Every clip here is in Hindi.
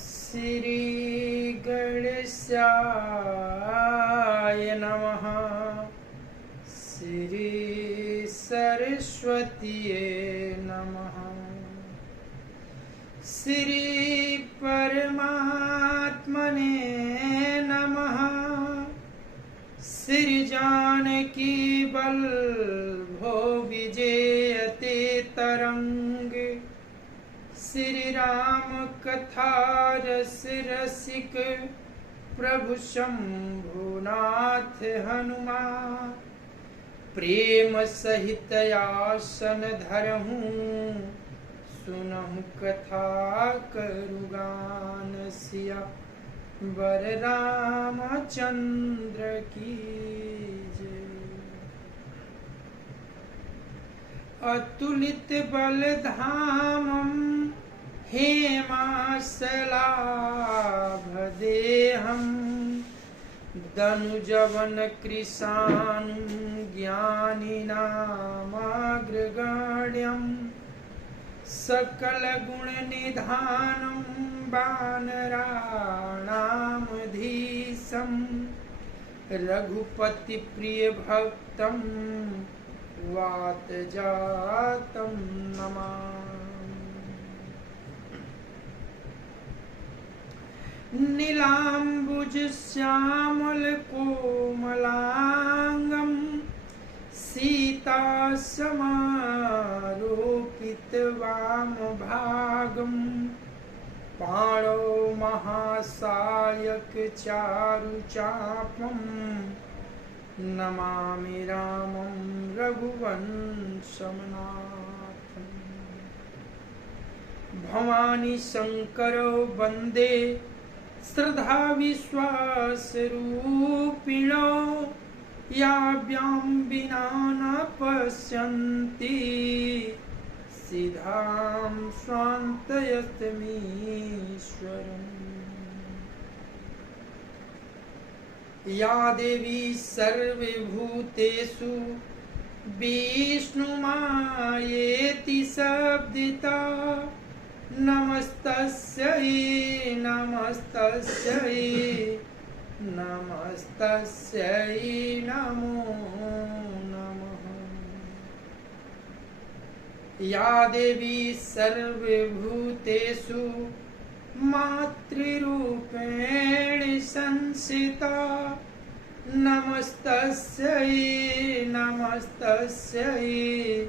श्री गणेशाय नमः। श्री सरस्वतीये नमः। श्री परमात्मने नमः। श्री जानकी बल्लभो विजयते तरंग। श्री राम कथा रस रसिक प्रभु शंभुनाथ हनुमान। प्रेम सहित आसन धरहूँ सुनहु कथा करुगान। सिया वर रामचंद्र की जय। अतुलित बल धामम हेमासलाभदेहं। दनुजवन कृशानं ज्ञानिनामाग्रगण्यं। सकल गुण निधानं वानराणामधीशं। रघुपति प्रिय भक्तं वातजातं नमामि। नीलाम्बुज श्यामल कोमलांगं। सीता समारोपित वामभागं। पाणौ महासायक चारुचापं। नमामि रामं रघुवंशमनाथं। भवानी शंकरो वंदे श्रद्धा विश्वास रूपिणो। याभ्यां विना न पश्यन्ति सिद्धां स्वान्तयतमीश्वरम्। या देवी सर्वभूतेषु विष्णुमायेति शब्दिता। नमस्तस्यै नमस्तस्यै नमस्तस्यै नमो नमः। या देवी सर्वभूतेषु मातृरूपेण संस्थिता। नमस्तस्यै नमस्तस्यै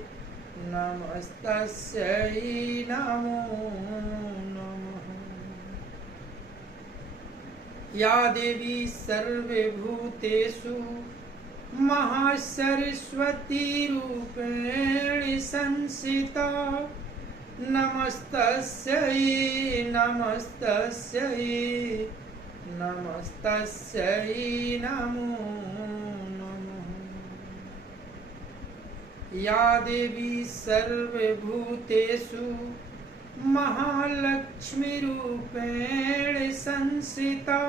नमस्तस्यै नमो नमः। या देवी सर्वभूतेषु महासरस्वती रूपेण संस्थिता। नमस्तस्यै नमस्तस्यै नमस्तस्यै नमो नमः। या देवी सर्वभूतेषु महालक्ष्मी रूपेण संस्थिता।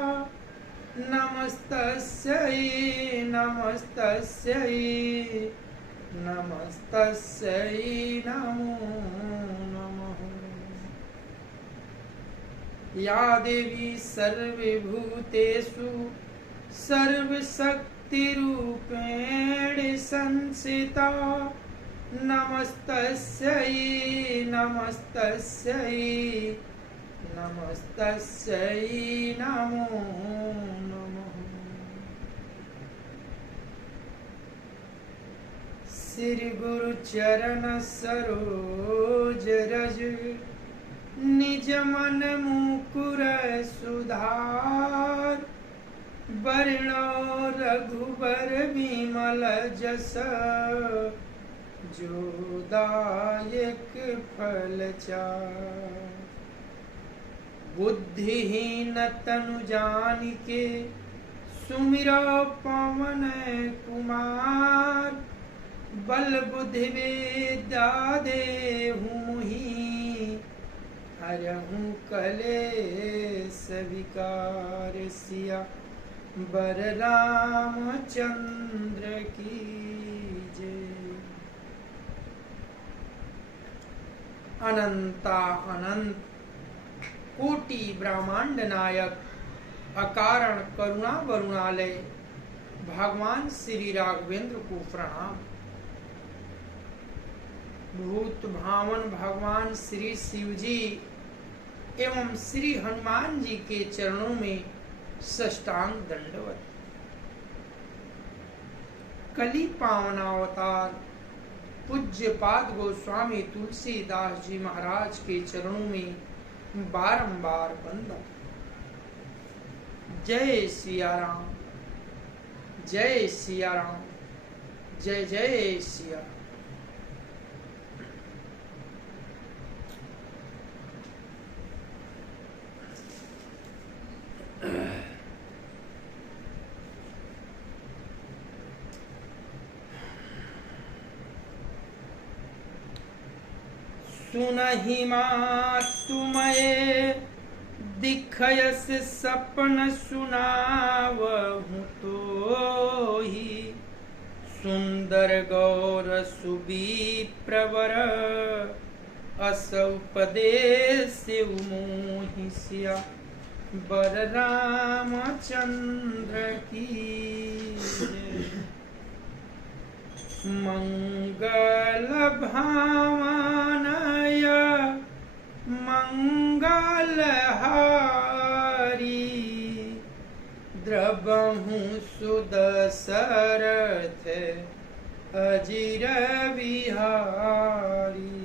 नमस्तस्यै नमस्तस्यै नमस्तस्यै नमो नमः। या देवी सर्वभूतेषु सर्वशक्तिरूपेण संस्थिता। नमस्तस्यै नमस्तस्यै नमस्तस्यै नमो नमः। श्री गुरु चरण सरोज रज। निज मन मुकुर सुधार। वर्णो रघुबर विमल जस। जो दायक फल चार। बुद्धिहीन तनु जानिके सुमिरो पवन कुमार। बल बुद्धि विद्या देहु मुहि हरहु कलेस विकार सिया बर रामचंद्र की जय। अनंता अनंत कोटि ब्रह्मांड नायक अकारण करुणा वरुणालय भगवान श्री राघवेंद्र को प्रणाम। भूत भावन भगवान श्री शिव जी एवं श्री हनुमान जी के चरणों में साष्टांग दंडवत। कली पावनावतार पूज्य पाद गोस्वामी तुलसीदास जी महाराज के चरणों में बारंबार वंदन। जय सिया राम, जय सिया राम, जय जय सिया राम। सुनहि मातु मये दिखयस सपन सुनावहु तोहि सुंदर गौर सुविप्रवर अस उपदेश मोहि सिया बर रामचंद्र की जय। मंगल भावनय मंगलहारी द्रवहु सुदशरथ अजिर बिहारी।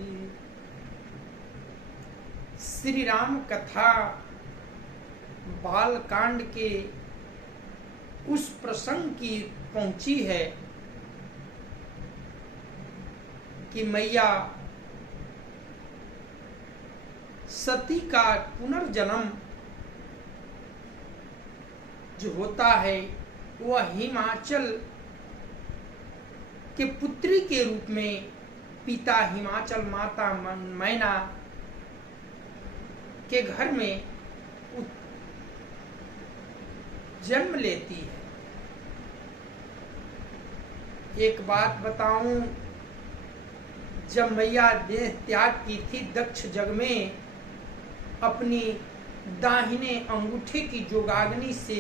श्री राम कथा बालकांड के उस प्रसंग की पहुंची है कि मैया सती का पुनर्जन्म जो होता है वह हिमाचल के पुत्री के रूप में पिता हिमाचल माता मैना के घर में जन्म लेती है। एक बात बताऊं, जब मैया देह त्याग की थी दक्ष जग में अपनी दाहिने अंगूठे की जोगाग्नि से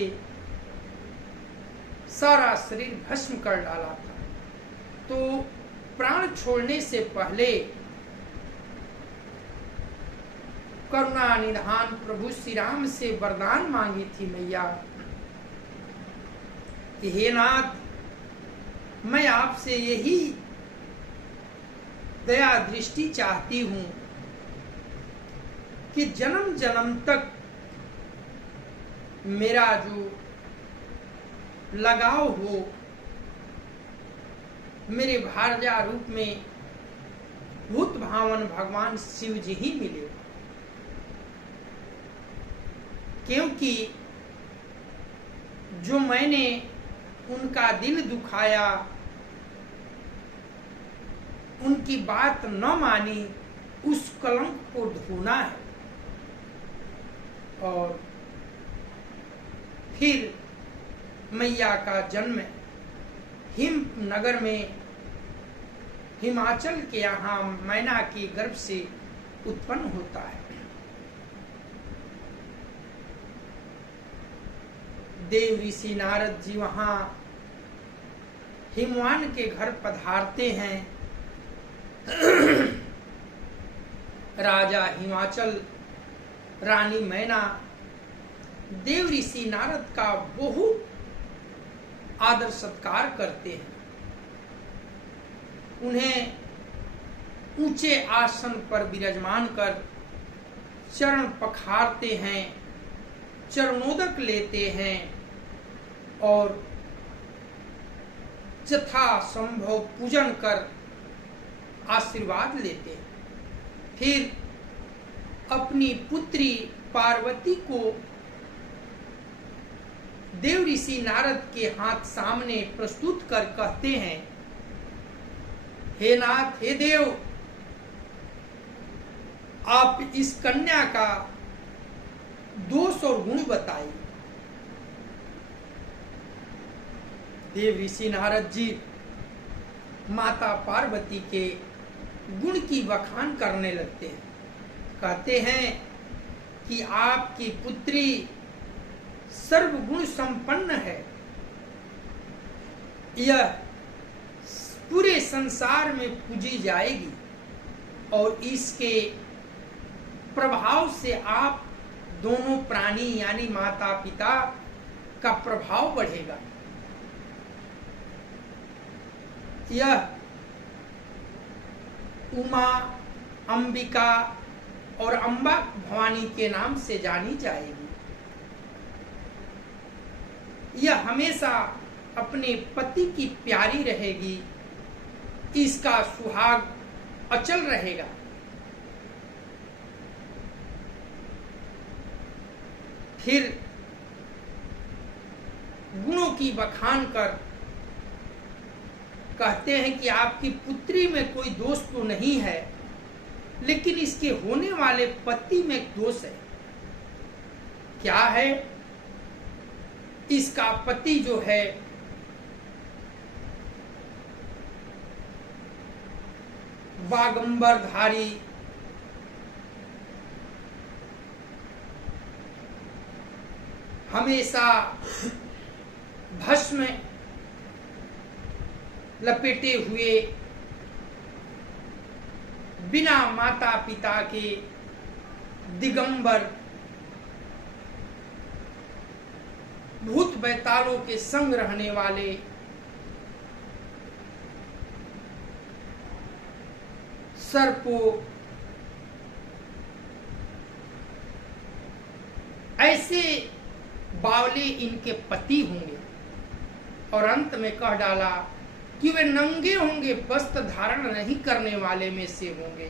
सारा शरीर भस्म कर डाला था, तो प्राण छोड़ने से पहले करुणा निधान प्रभु श्री राम से वरदान मांगी थी मैया कि हे नाथ, मैं आपसे यही दया दृष्टि चाहती हूं कि जन्म जन्म तक मेरा जो लगाव हो मेरे भार्या रूप में भूत भावन भगवान शिव जी ही मिले, क्योंकि जो मैंने उनका दिल दुखाया, उनकी बात न मानी, उस कलंक को धोना है। और फिर मैया का जन्म हिम नगर में हिमाचल के यहाँ मैना के गर्भ से उत्पन्न होता है। देव ऋषि नारद जी वहाँ हिमवान के घर पधारते हैं। राजा हिमाचल, रानी मैना देव ऋषि नारद का बहुत आदर सत्कार करते हैं। उन्हें ऊंचे आसन पर विराजमान कर चरण पखारते हैं, चरणोदक लेते हैं और यथा संभव पूजन कर आशीर्वाद लेते हैं। फिर अपनी पुत्री पार्वती को देव ऋषि नारद के हाथ सामने प्रस्तुत कर कहते हैं, हे नाथ, हे देव, आप इस कन्या का दोष और गुण बताइए। देव ऋषि नारद जी माता पार्वती के गुण की बखान करने लगते हैं। कहते हैं कि आपकी पुत्री सर्वगुण संपन्न है, यह पूरे संसार में पूजी जाएगी और इसके प्रभाव से आप दोनों प्राणी यानी माता पिता का प्रभाव बढ़ेगा। यह उमा, अंबिका और अम्बा भवानी के नाम से जानी जाएगी। यह हमेशा अपने पति की प्यारी रहेगी, इसका सुहाग अचल रहेगा। फिर गुणों की बखान कर कहते हैं कि आपकी पुत्री में कोई दोष तो नहीं है, लेकिन इसके होने वाले पति में दोष है। क्या है? इसका पति जो है बागंबरधारी, हमेशा भस्म लपेटे हुए, बिना माता पिता के दिगंबर, भूत बैतालों के संग रहने वाले, सर्पों, ऐसे बावले इनके पति होंगे। और अंत में कह डाला कि वे नंगे होंगे, वस्त्र धारण नहीं करने वाले में से होंगे।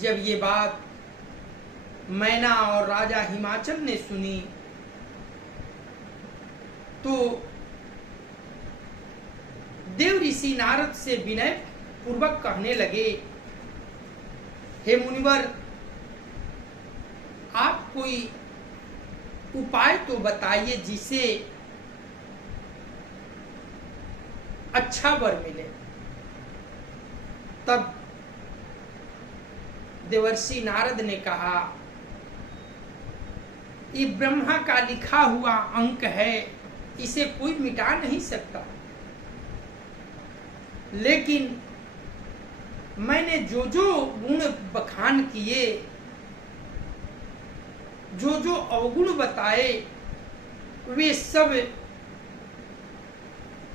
जब ये बात मैना और राजा हिमाचल ने सुनी तो देव ऋषि नारद से विनय पूर्वक कहने लगे, हे मुनिवर, आप कोई उपाय तो बताइए जिसे अच्छा वर मिले। तब देवर्षि नारद ने कहा, ये ब्रह्मा का लिखा हुआ अंक है, इसे कोई मिटा नहीं सकता। लेकिन मैंने जो जो गुण बखान किए, जो जो अवगुण बताए, वे सब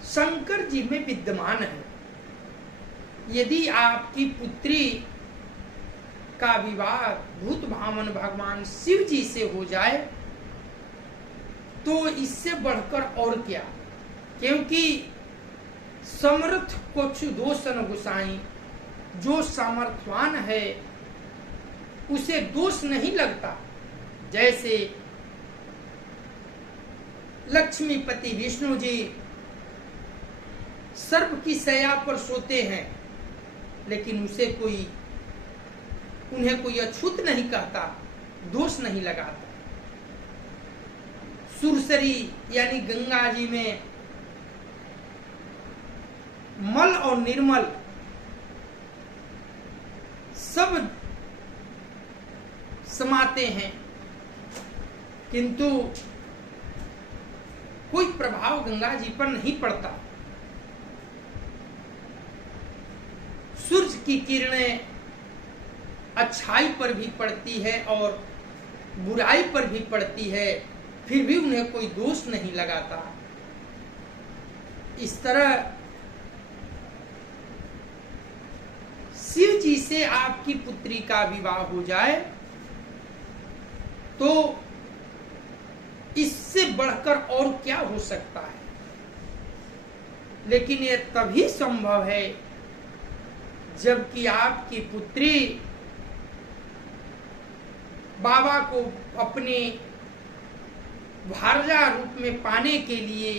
शंकर जी में विद्यमान है। यदि आपकी पुत्री का विवाह भूत भावन भगवान शिव जी से हो जाए तो इससे बढ़कर और क्या, क्योंकि समर्थ कुछ दोष न गुसाई, जो सामर्थ्यवान है उसे दोष नहीं लगता। जैसे लक्ष्मीपति विष्णु जी सर्प की शैया पर सोते हैं, लेकिन उन्हें कोई अछूत नहीं कहता, दोष नहीं लगाता। सुरसरी यानी गंगा जी में मल और निर्मल सब समाते हैं, किंतु कोई प्रभाव गंगा जी पर नहीं पड़ता। सूर्य की किरणें अच्छाई पर भी पड़ती है और बुराई पर भी पड़ती है, फिर भी उन्हें कोई दोष नहीं लगाता। इस तरह शिव जी से आपकी पुत्री का विवाह हो जाए तो इससे बढ़कर और क्या हो सकता है। लेकिन यह तभी संभव है जबकि आपकी पुत्री बाबा को अपने भारजा रूप में पाने के लिए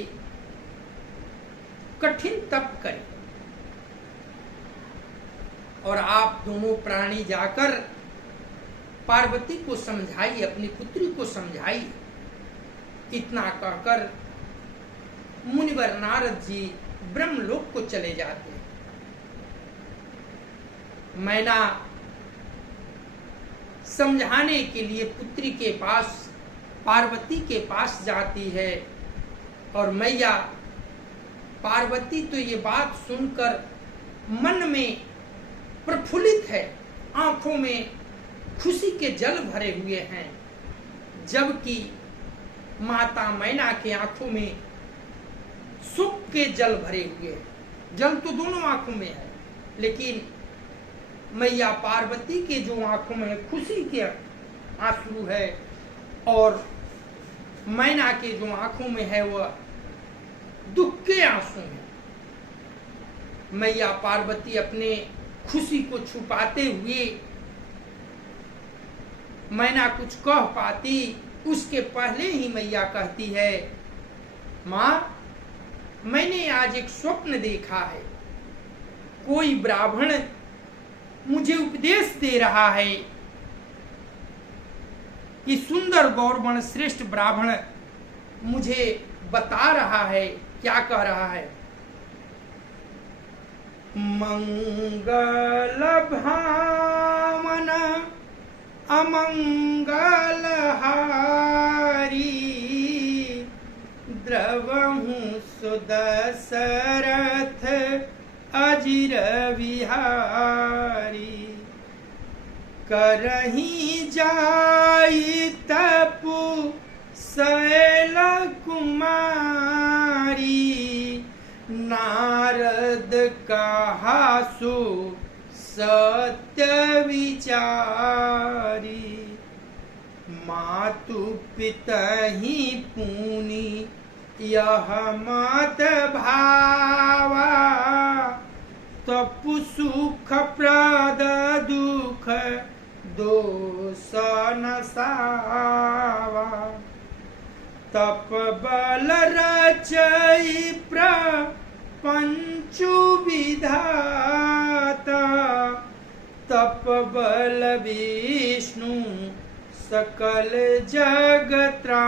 कठिन तप करे। और आप दोनों प्राणी जाकर पार्वती को समझाइए, अपनी पुत्री को समझाइए। इतना कहकर मुनिवर नारद जी ब्रह्मलोक को चले जाते हैं। मैना समझाने के लिए पुत्री के पास, पार्वती के पास जाती है और मैया पार्वती तो ये बात सुनकर मन में प्रफुल्लित है, आंखों में खुशी के जल भरे हुए हैं, जबकि माता मैना के आंखों में सुख के जल भरे हुए हैं। जल तो दोनों आंखों में है, लेकिन मैया पार्वती के जो आंखों में खुशी के आंसू है और मैना के जो आंखों में है वह दुख के आंसू हैं। मैया पार्वती अपने खुशी को छुपाते हुए मैना कुछ कह पाती उसके पहले ही मैया कहती है, माँ मैंने आज एक स्वप्न देखा है। कोई ब्राह्मण मुझे उपदेश दे रहा है कि सुंदर गौरवर्ण श्रेष्ठ ब्राह्मण मुझे बता रहा है, क्या कह रहा है, मंगल भावन अमंगल हारी द्रवहु सुदशरथ अजिर विहारी करही जाई तपु शैल कुमारी नारद कहासु सत्य विचारी मातु पितहि पुनि यह मत भावा तपु सुख प्रद दुख दोष नसावा तप बल रचई प्रपंचु विधाता तप बल विष्णु सकल जगत्राता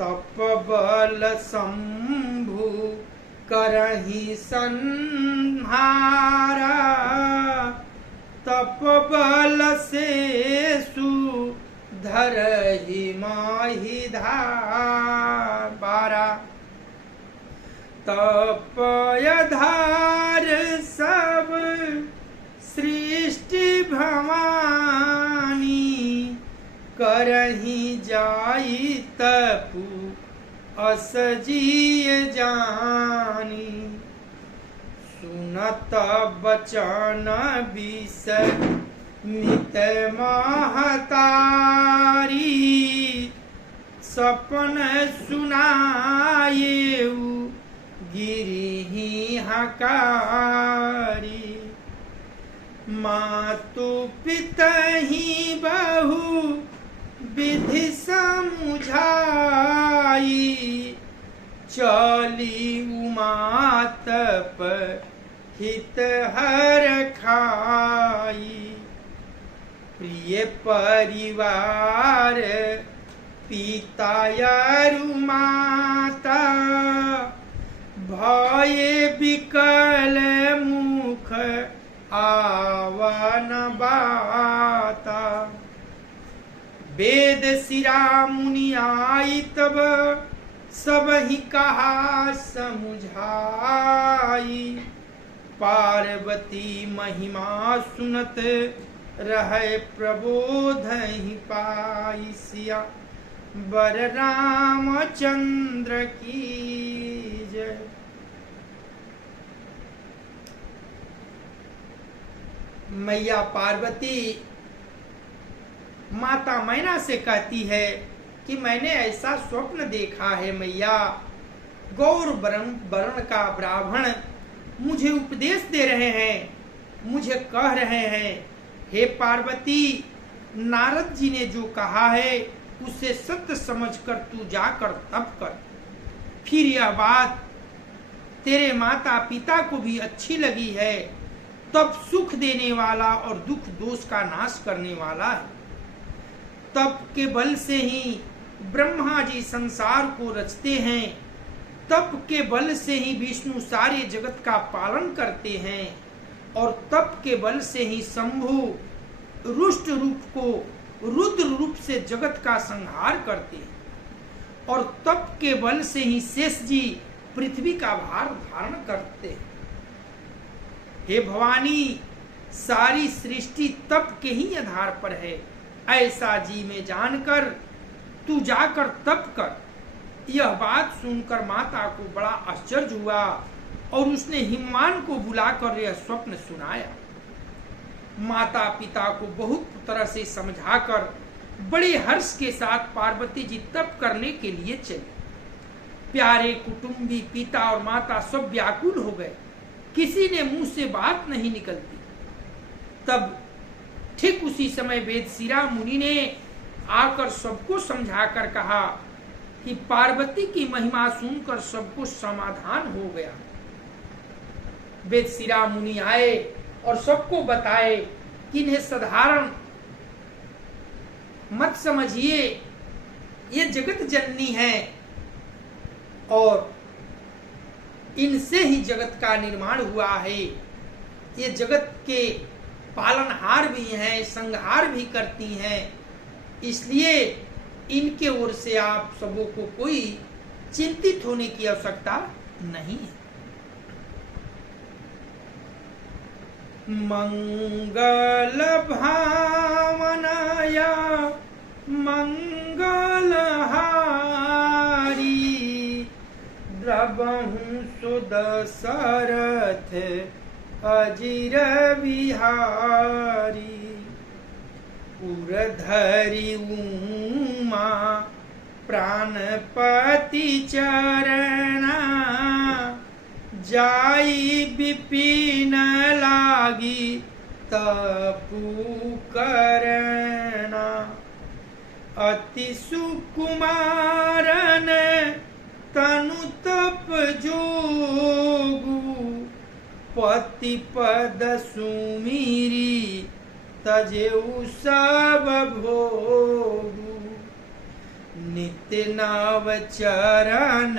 तप बल शंभु करहि संहारा तप बल शेषु धरहि माहि धारा तपयधार सब सृष्टि भवानी करहि जाई तपु असजीय जानी सुनत बचन विष नित महतारी सपन सुनाएउ गिरिहि हकारी मातु पितहि बहु विधि समुझाई चली उमातप हित हर खाई प्रिय परिवार पितायरु माता भय विकल मुख आवन बाता वेद शिरा मुनि आई तब सब ही कहा समुझाई पार्वती महिमा सुनत रहे प्रबोध ही पाई सिया बर रामचंद्र की जय। मैया पार्वती माता मैना से कहती है कि मैंने ऐसा स्वप्न देखा है मैया, गौर वर्ण का ब्राह्मण मुझे उपदेश दे रहे हैं, मुझे कह रहे हैं, हे पार्वती नारद जी ने जो कहा है उसे सत्य समझकर तू जाकर तप कर। फिर यह बात तेरे माता पिता को भी अच्छी लगी है, तप सुख देने वाला और दुख दोष का नाश करने वाला है। तप के बल से ही ब्रह्मा जी संसार को रचते हैं, तप के बल से ही विष्णु सारे जगत का पालन करते हैं, और तप के बल से ही शंभु रुष्ट रूप को रुद्र रूप से जगत का संहार करते हैं, और तप के बल से ही शेष जी पृथ्वी का भार धारण करते हैं। हे भवानी, सारी सृष्टि तप के ही आधार पर है, ऐसा जी में जानकर तू जाकर तप कर। यह बात सुनकर माता को बड़ा आश्चर्य हुआ और उसने हिमवान को बुलाकर यह स्वप्न सुनाया। माता पिता को बहुत तरह से समझाकर बड़े हर्ष के साथ पार्वती जी तप करने के लिए चले। प्यारे कुटुंबी पिता और माता सब व्याकुल हो गए, किसी ने मुंह से बात नहीं निकलती। तब ठीक उसी समय वेदशिरा मुनि ने आकर सबको समझाकर कहा कि पार्वती की महिमा सुनकर सबको समाधान हो गया। वेदशिरा मुनि आए और सबको बताए कि इन्हें साधारण मत समझिए, ये जगत जननी है और इनसे ही जगत का निर्माण हुआ है। ये जगत के पालनहार भी हैं, संहार भी करती हैं, इसलिए इनके ओर से आप सबों को कोई चिंतित होने की आवश्यकता नहीं है। मंगल भावनाया मंगल हारी, द्रवहु सुदशरथ अजिर बिहारी। उरधरि उमा प्राणपति चरणा, जाई विपिन लागी तपु करना। अति सुकुमारन तनु तप जोगु, पति पद सुमिरी तजेउ सब भोगु। नित्य नव चरण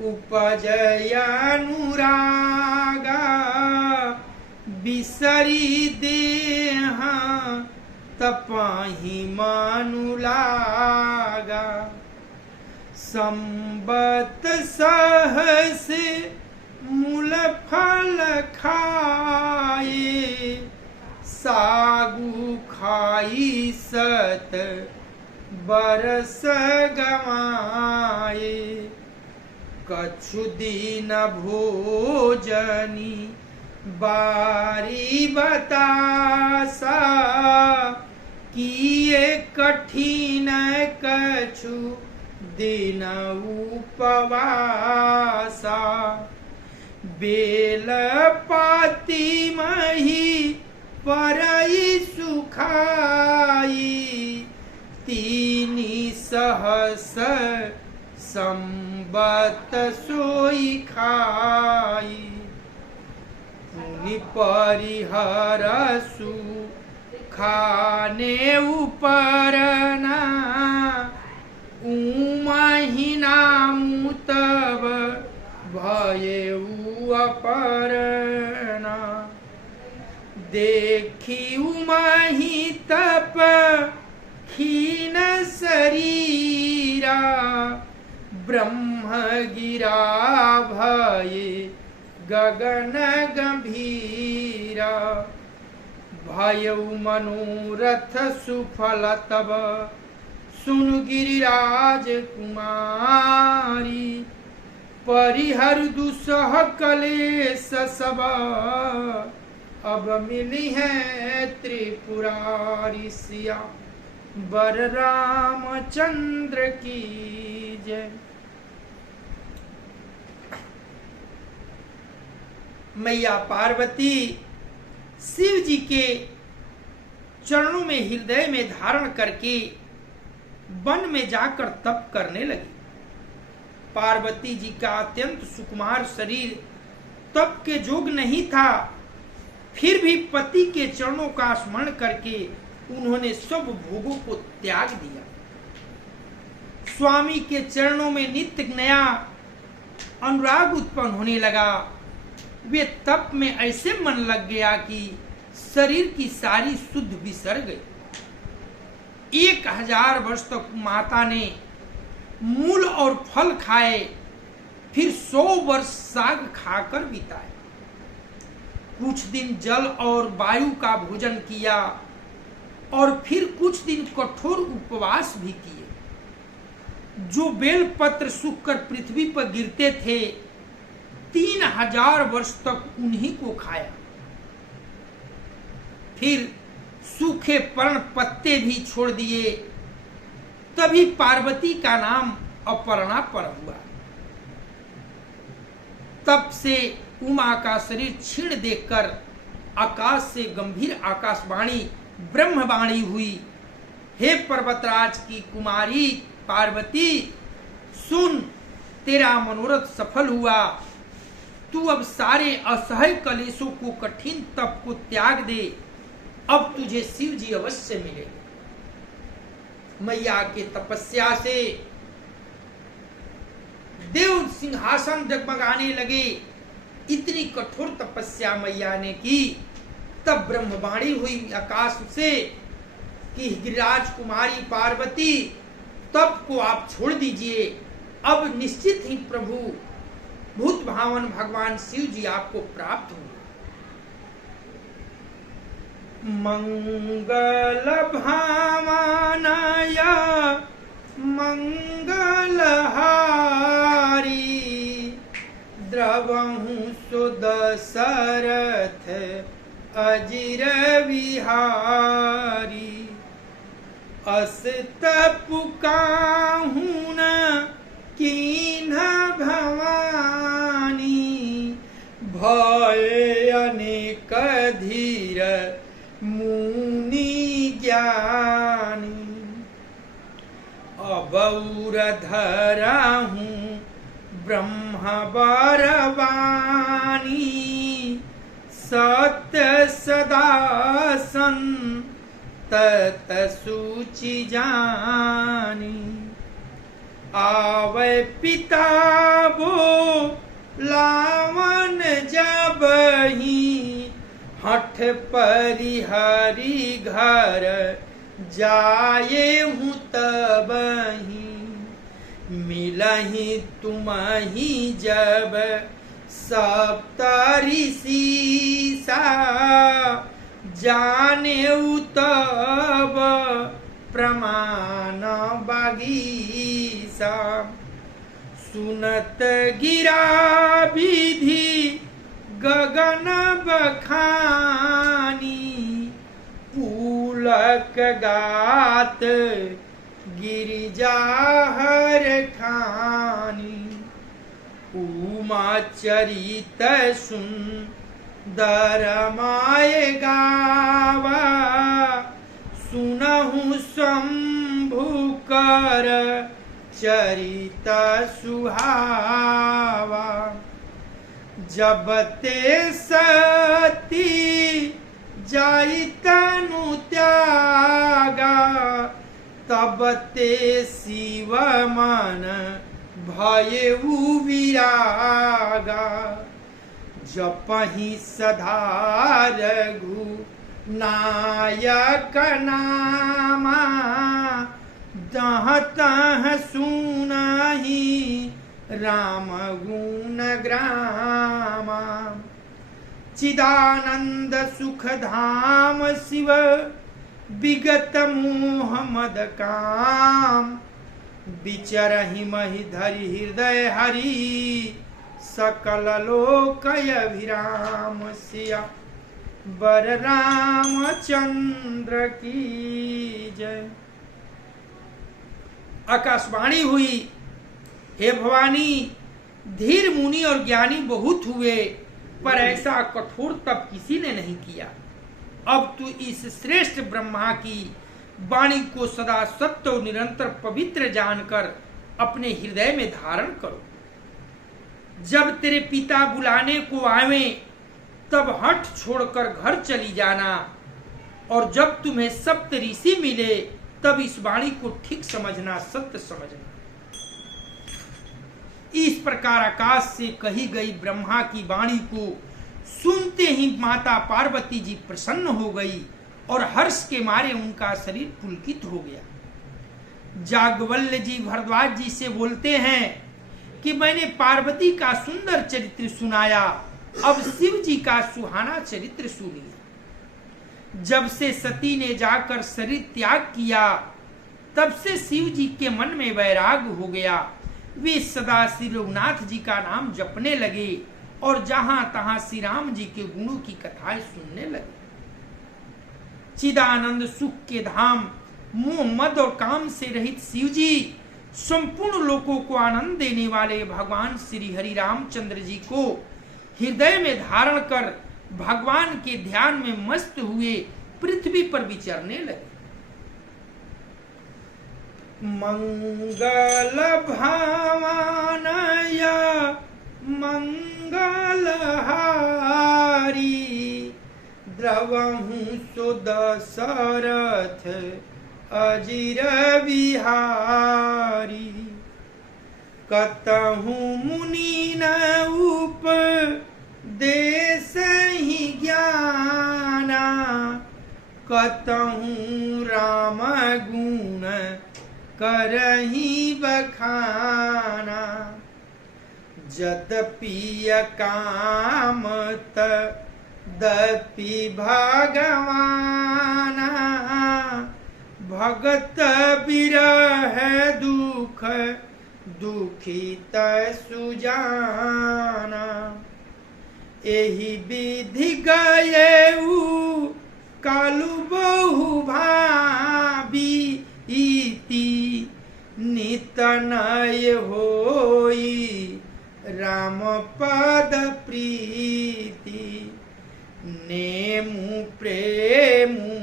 उपजय अनुरागा, बिसरी देह तपाहि मानु लागा। संबत सहस मूल फल खाए, सागु खाई सत बरस गवाए। कछु दिन भोजनी बारी बतासा, किए कठिन कछु दिन उपवासा। बेल पाती मही परई सुखाई, तीनी सहस संबत सोई खाई। पुनि परिहरसु खाने उपरना, उमहिना मुतब भयउ अपरना। देखी उमहि तप खीन शरीरा, ब्रह्म गिरा भये गगन गंभीरा। भयउ मनोरथ सुफल तब, सुन गिरिराज कुमारी। परिहर दुसह कलेश सब, अब मिली है त्रिपुरारी सिया। बर रामचंद्र की जय। मैया पार्वती शिव जी के चरणों में हृदय में धारण करके वन में जाकर तप करने लगी। पार्वती जी का अत्यंत सुकुमार शरीर तप के जोग नहीं था, फिर भी पति के चरणों का स्मरण करके उन्होंने सब भोगों को त्याग दिया। स्वामी के चरणों में नित्य नया अनुराग उत्पन्न होने लगा। वे तप में ऐसे मन लग गया कि शरीर की सारी शुद्ध बिसर गई। 1000 वर्ष तक माता ने मूल और फल खाए, फिर 100 वर्ष साग खाकर बिताए। कुछ दिन जल और वायु का भोजन किया और फिर कुछ दिन कठोर उपवास भी किए। जो बेल पत्र सूख कर पृथ्वी पर गिरते थे 3000 वर्ष तक उन्हीं को खाया। फिर सूखे पर्ण पत्ते भी छोड़ दिए। तभी पार्वती का नाम अपर्णा पर हुआ। तब से उमा का शरीर क्षीण देखकर आकाश से गंभीर आकाशवाणी ब्रह्मवाणी हुई। हे पर्वतराज की कुमारी पार्वती, सुन, तेरा मनोरथ सफल हुआ। तू अब सारे असह्य कलेशों को, कठिन तप को त्याग दे। अब तुझे शिव जी अवश्य मिलेंगे। मैया के तपस्या से देव सिंहासन जगमगाने लगे। इतनी कठोर तपस्या मैया ने की। तब ब्रह्मवाणी हुई आकाश से कि गिरिराज कुमारी पार्वती, तप को आप छोड़ दीजिए। अब निश्चित ही प्रभु भूत भावन भगवान शिव जी आपको प्राप्त होंगे। मंगल भावनाय मंगलहारी द्रवहु सुदशरथ अजिर विहारी। अस्त पुकाहूँ न कीन्ह भवानी भय अनेक धीर मुनि ज्ञानी। अबौर धराहूँ ब्रह्म बरवानी सत्य सदा संतत सूचि जानी। आवे पिता वो लावन जबहि हठ परिहरी घर जाये हूँ तबहि। मिलहि तुम्हि जब सप्तऋषि सा जाने तब प्रमाण बागीसा। सुनत गिरा विधि गगन बखानी पुलक गात गिरिजा हर खानी। उमा चरित सुंदर माय गावा सुनहु शंभु कर चरित सुहावा। जब ते सती जाई तनु त्यागा तब ते शिव मन भयउ विरागा। जपहि सदा रघु नायक नामा दहतः सुनाहि राम गुण ग्रामा। चिदानंद सुख धाम शिव विगत मोह मद काम। विचरहि महि धरि हृदय हरि सकल लोकय अभिराम। सिया बर रामचंद्र की जय। आकाशवाणी हुई, हे भवानी, धीर मुनि और ज्ञानी बहुत हुए पर ऐसा कठोर तप किसी ने नहीं किया। अब तू इस श्रेष्ठ ब्रह्मा की वाणी को सदा सत्य और निरंतर पवित्र जानकर अपने हृदय में धारण करो। जब तेरे पिता बुलाने को आवे तब हठ छोड़कर घर चली जाना, और जब तुम्हें सप्त ऋषि मिले तब इस वाणी को ठीक समझना, सत्य समझना। इस प्रकार आकाश से कही गई ब्रह्मा की वाणी को सुनते ही माता पार्वती जी प्रसन्न हो गई और हर्ष के मारे उनका शरीर पुलकित हो गया। जागवल्य जी भरद्वाज जी से बोलते हैं कि मैंने पार्वती का सुंदर चरित्र सुनाया, अब शिव जी का सुहाना चरित्र सुनिए। जब से सती ने जाकर शरीर त्याग किया तब से शिव जी के मन में वैराग हो गया। वे सदा श्री रघुनाथ जी का नाम जपने लगे और जहां तहां श्री राम जी के गुणों की कथाएं सुनने लगे। चिदानंद सुख के धाम मोह मद और काम से रहित शिव जी संपूर्ण लोकों को आनंद देने वाले भगवान श्री हरि रामचंद्र जी को हृदय में धारण कर भगवान के ध्यान में मस्त हुए पृथ्वी पर विचरने लगे। मंगल भावानय मंगलहारी द्रवहु सुदशरथ अजिर विहारी। कतहु मुनि न उपदेश ही ज्ञाना, कतहु राम गुण करहि बखाना। यद्यपि काम तदपि भगवाना, भगत बिरह दुख दुखित सुजाना। एहि विधि गयेउ कालु बहु भाबी, इति नित नय होई राम पद प्रीति। नेमु प्रेमु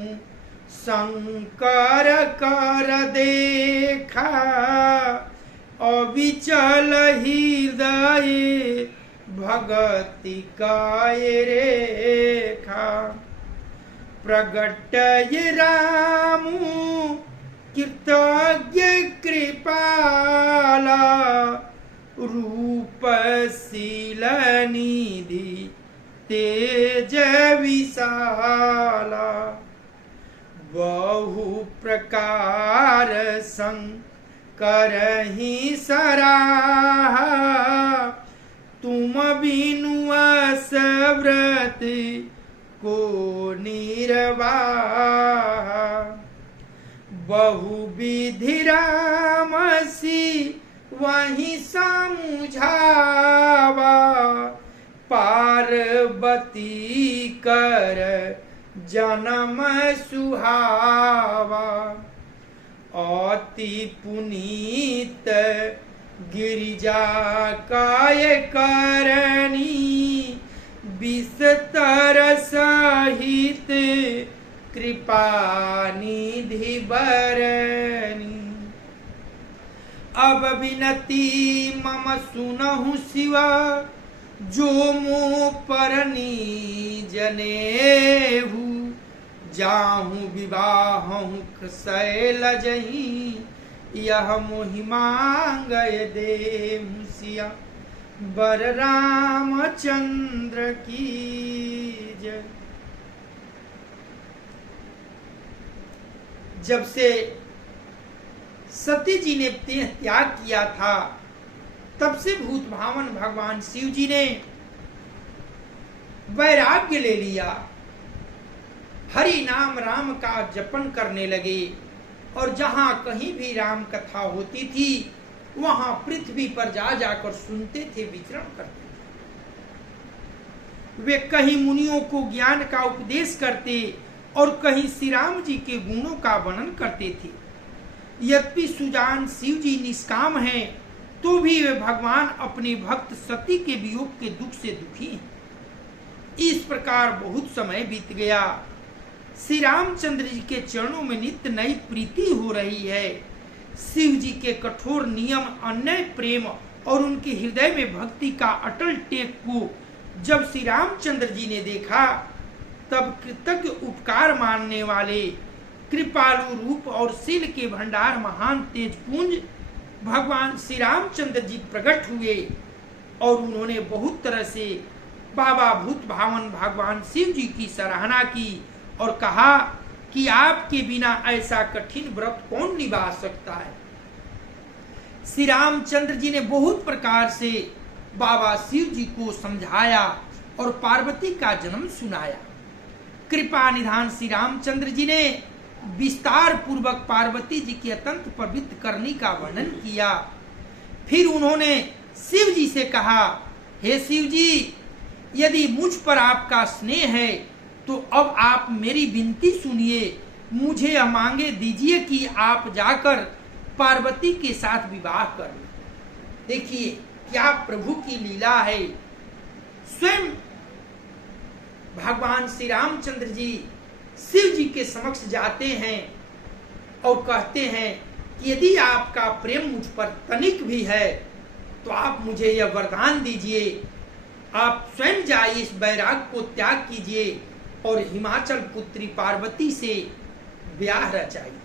शंकर कर देखा, अविचल हृदय भगति काय रेखा। प्रगटय रामु कृतज्ञ कृपाला, रूपशील निधि तेज विशाला। बहु प्रकार करहि सराहा, तुम बिनु अस व्रत को निर्वाहा। बहु विधि रामसी वहीं समझावा, पार्वती कर जन्म सुहावा। अति पुनीत गिरिजा काय करनी, विस्तर सहित कृपा निधि बरनी। अब विनती मम सुनहु शिवा, जो मो परनी जनेहु। जाहू विवाहु शैलजहि, यह मोहि मांगय देहु सिया। बर रामचंद्र की जय। जब से सती जी ने त्याग किया था तब से भूत भावन भगवान शिव जी ने वैराग्य ले लिया। हरि नाम राम का जपन करने लगे और जहां कहीं भी राम कथा होती थी वहां पृथ्वी पर जा जाकर सुनते थे, विचरण करते थे। वे कहीं मुनियों को ज्ञान का उपदेश करते और कहीं श्री राम जी के गुणों का वर्णन करते थे। यद्यपि सुजान शिव जी निष्काम हैं, तो भी वे भगवान अपने भक्त सती के वियोग के दुख से दुखी हैं। इस प्रकार बहुत समय बीत गया। श्री रामचंद्र जी के चरणों में नित्य नई प्रीति हो रही है। शिव जी के कठोर नियम, अन्याय प्रेम और उनके हृदय में भक्ति का अटल टेक को जब श्री रामचंद्र जी ने देखा, तब कृतज्ञ उपकार मानने वाले कृपालु रूप और शील के भंडार महान तेजपुंज भगवान श्री रामचंद्र जी प्रकट हुए और उन्होंने बहुत तरह से बाबा भूत भावन भगवान शिव जी की सराहना की और कहा कि आपके बिना ऐसा कठिन व्रत कौन निभा सकता है। श्री रामचंद्र जी ने बहुत प्रकार से बाबा शिव जी को समझाया और पार्वती का जन्म सुनाया। कृपा निधान श्री रामचंद्र जी ने विस्तार पूर्वक पार्वती जी की अत्यंत पवित्र करनी का वर्णन किया। फिर उन्होंने शिव जी से कहा, हे शिव जी, यदि मुझ पर आपका स्नेह है तो अब आप मेरी विनती सुनिए, मुझे यह मांगे दीजिए कि आप जाकर पार्वती के साथ विवाह कर लें। देखिए क्या प्रभु की लीला है। स्वयं भगवान श्री रामचंद्र जी शिव जी के समक्ष जाते हैं और कहते हैं कि यदि आपका प्रेम मुझ पर तनिक भी है तो आप मुझे यह वरदान दीजिए, आप स्वयं जाइए, इस बैराग को त्याग कीजिए और हिमाचल पुत्री पार्वती से ब्याह रचाइए।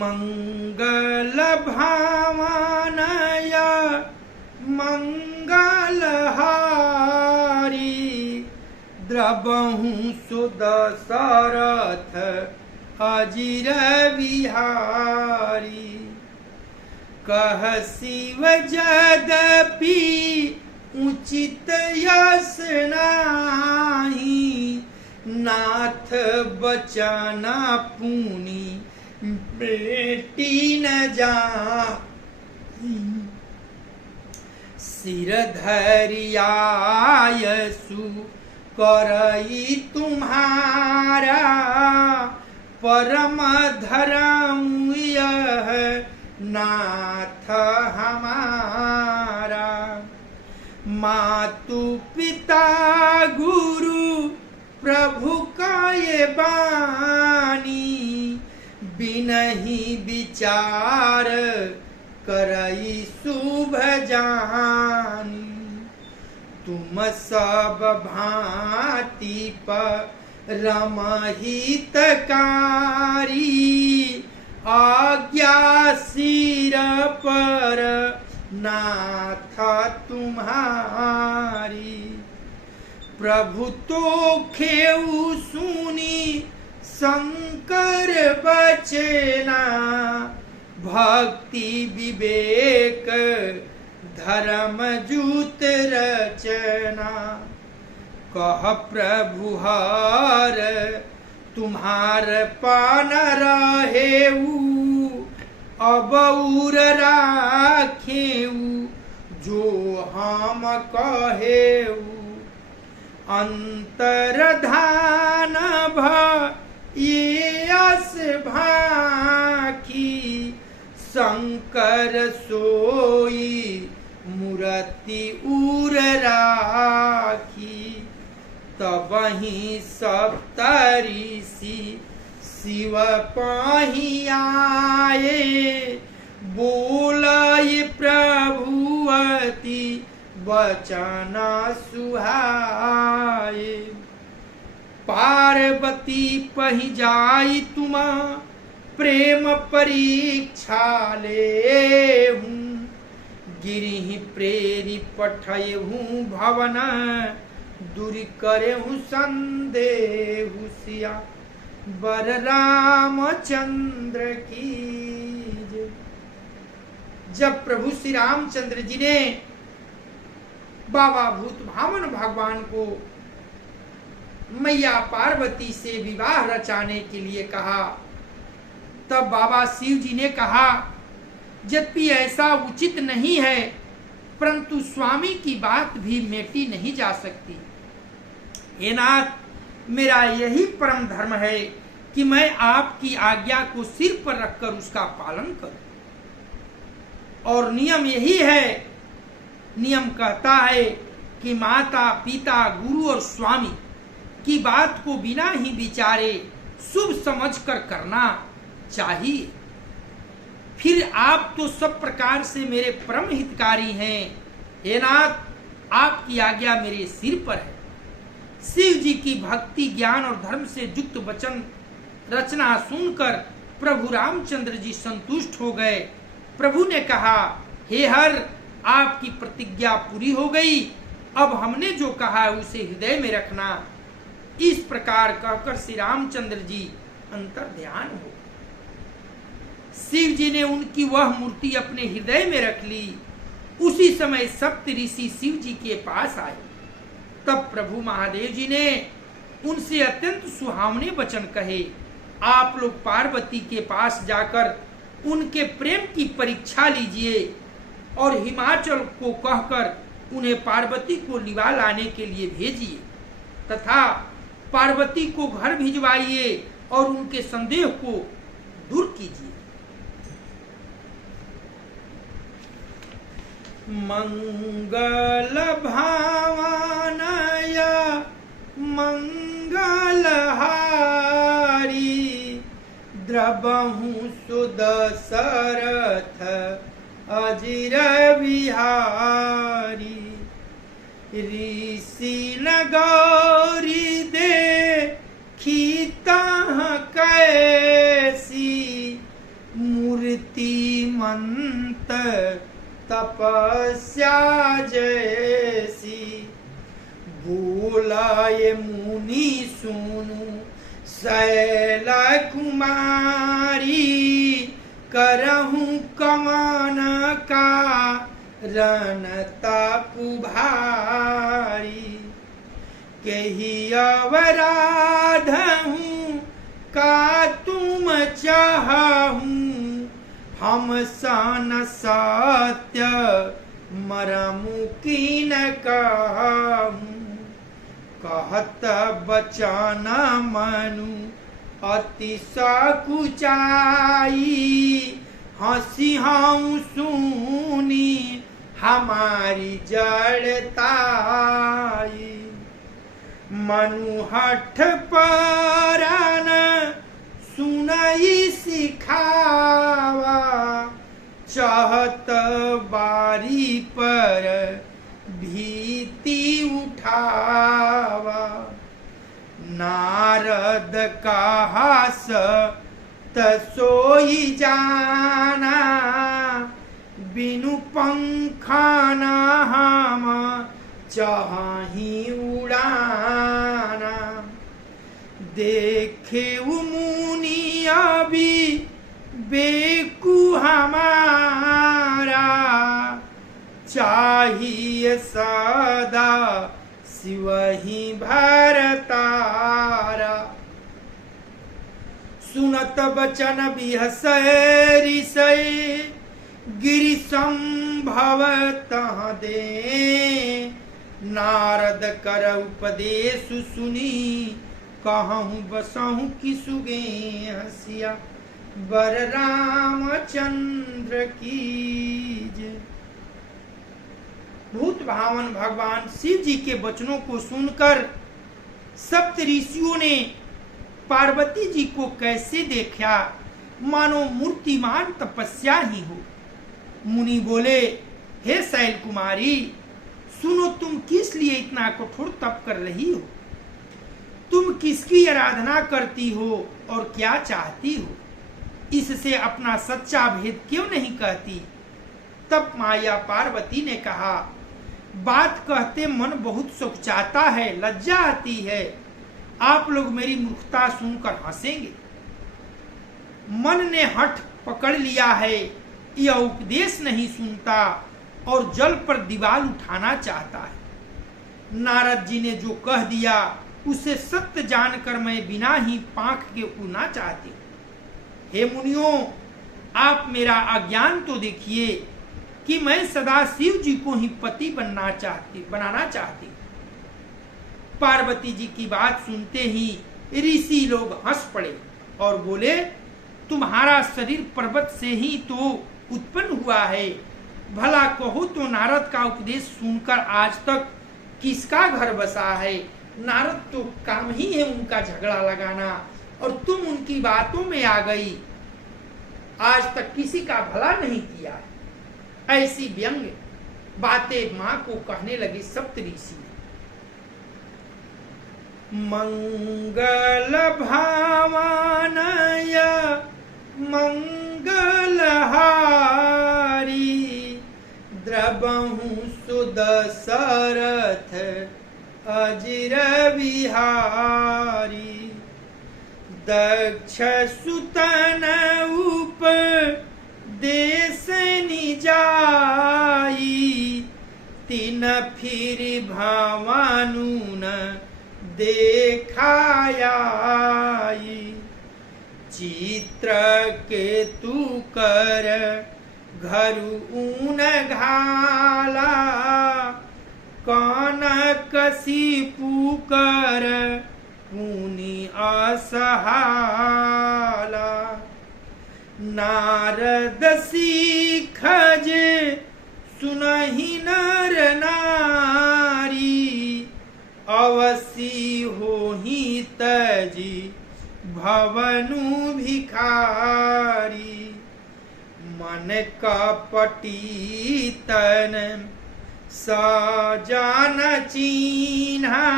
मंगल भावनय मंगलहारी द्रबहु सुदशरथ अजिर बिहारी कह शिव यद्यपि उचित यस नाही नाथ बचन पुनि बेटी न जाहि सिर धरियायसु करई तुम्हारा परम धर्म यह नाथ हमारा मातु पिता गुरु प्रभु का ये बानी बिनहि विचार करई शुभ जानी तुम सब भांति परम हितकारी आज्ञा सिर पर नाथ तुम्हारी प्रभु तो खेऊ सुनी शंकर बचना भक्ति विवेक धर्म जूत रचना कह प्रभु हर तुम्हार पान रहेऊ अब उर राखेऊ जो हम कहेऊ अंतरधान भयस भाखी शंकर सोई मूर्ति उर राखी तबहि सप्तऋषि शिव पाहि आए बोलय प्रभुवती वचन सुहाए पार्वती पहि जाई तुम प्रेम परीक्षा ले हूँ गिरिहि प्रेरी पठयहूँ भवन दूर करेहूँ संदेहु सिया बर रामचंद्र की जय। जब प्रभु श्री रामचंद्र जी ने बाबा भूत भावन भगवान को मैया पार्वती से विवाह रचाने के लिए कहा, तब बाबा शिव जी ने कहा, यद्यपि ऐसा उचित नहीं है परंतु स्वामी की बात भी मेटी नहीं जा सकती। हे नाथ, मेरा यही परम धर्म है कि मैं आपकी आज्ञा को सिर पर रखकर उसका पालन करूं। और नियम यही है, नियम कहता है कि माता पिता गुरु और स्वामी की बात को बिना ही विचारे शुभ समझकर करना चाहिए। फिर आप तो सब प्रकार से मेरे परम हितकारी हैं। हे नाथ, आपकी आज्ञा मेरे सिर पर है। शिव जी की भक्ति, ज्ञान और धर्म से युक्त वचन रचना सुनकर प्रभु रामचंद्र जी संतुष्ट हो गए। प्रभु ने कहा, हे हर, आपकी प्रतिज्ञा पूरी हो गई। अब हमने जो कहा है उसे हृदय में रखना। इस प्रकार कहकर श्री रामचंद्र जी अंतर ध्यान हो। शिव जी ने उनकी वह मूर्ति अपने हृदय में रख ली। उसी समय सप्त ऋषि शिव जी के पास आए। तब प्रभु महादेव जी ने उनसे अत्यंत सुहावने वचन कहे। आप लोग पार्वती के पास जाकर उनके प्रेम की परीक्षा लीजिए और हिमाचल को कहकर उन्हें पार्वती को लिवा लाने के लिए भेजिए तथा पार्वती को घर भिजवाइए और उनके संदेह को दूर कीजिए। मंगल भावनया मंगलहारी द्रबहु सुदशरथ अजिर बिहारी। ऋषि नगौरी देखी कैसी मूर्तिमंत तपस्या जैसी। बोलाए मुनि सुनु शैल कुमारी करहूं कमान का रणता कुभारी। कही अवराध हूँ का तुम चाहूं हम सन सत्य मरमु कीन कहूं। कहत बचन मनु अति सकुचाई हंसी हम सुनी हमारी जड़ताई। मनु हठ परन सुनई सिखावा चाहत बारी पर भीति उठावा। नारद कहा तसोई जाना बिनु पंखाना हम चाही उड़ाना। देखे मुनि अभी बेकु हमारा चाहिए सदा शिवहि भरतारा। सुनत बचन बिहसै ऋषै गिरि संभव तह दे। नारद कर उपदेश सुनी कहूँ बसहु कि सुगे हसिया बर रामचंद्र की जय। भूत भावन भगवान शिव जी के वचनों को सुनकर सप्त ऋषियों ने पार्वती जी को कैसे देखा मानो मूर्तिमान तपस्या ही हो। मुनि बोले, हे शैल कुमारी, सुनो, तुम किस लिए इतना कठोर तप कर रही हो? तुम किसकी आराधना करती हो और क्या चाहती हो? इससे अपना सच्चा भेद क्यों नहीं कहती? तब माया पार्वती ने कहा, बात कहते मन बहुत सुखचाता है, लज्जा आती है। आप लोग मेरी मूर्खता सुनकर हंसेंगे। मन ने हठ पकड़ लिया है, यह उपदेश नहीं सुनता और जल पर दीवार उठाना चाहता है। नारद जी ने जो कह दिया उसे सत्य जानकर मैं बिना ही पांख के उड़ना चाहती हूँ। हे मुनियों, आप मेरा अज्ञान तो देखिए कि मैं सदा शिव जी को ही पति बनाना चाहती। पार्वती जी की बात सुनते ही ऋषि लोग हंस पड़े और बोले, तुम्हारा शरीर पर्वत से ही तो उत्पन्न हुआ है। भला कहो तो नारद का उपदेश सुनकर आज तक किसका घर बसा है? नारद तो काम ही है उनका झगड़ा लगाना और तुम उनकी बातों में आ गई। आज तक किसी का भला नहीं किया। ऐसी व्यंग बातें मां को कहने लगे सप्तऋषि। मंगल भावनय मंगलहारी द्रवहु सुदशरथ अजिर बिहारी। दक्ष सुतन उपदेश निजाई तिन फिर भावनु न देखायाई। चित्र केतु कर घरु ऊन घाला कनकसिपु कर पुनि असहाला। नारद सीखज सुनहि नर नारी अवसी होहि तजी भवनु भिखारी। मन कपटी तन सजान चीन्हा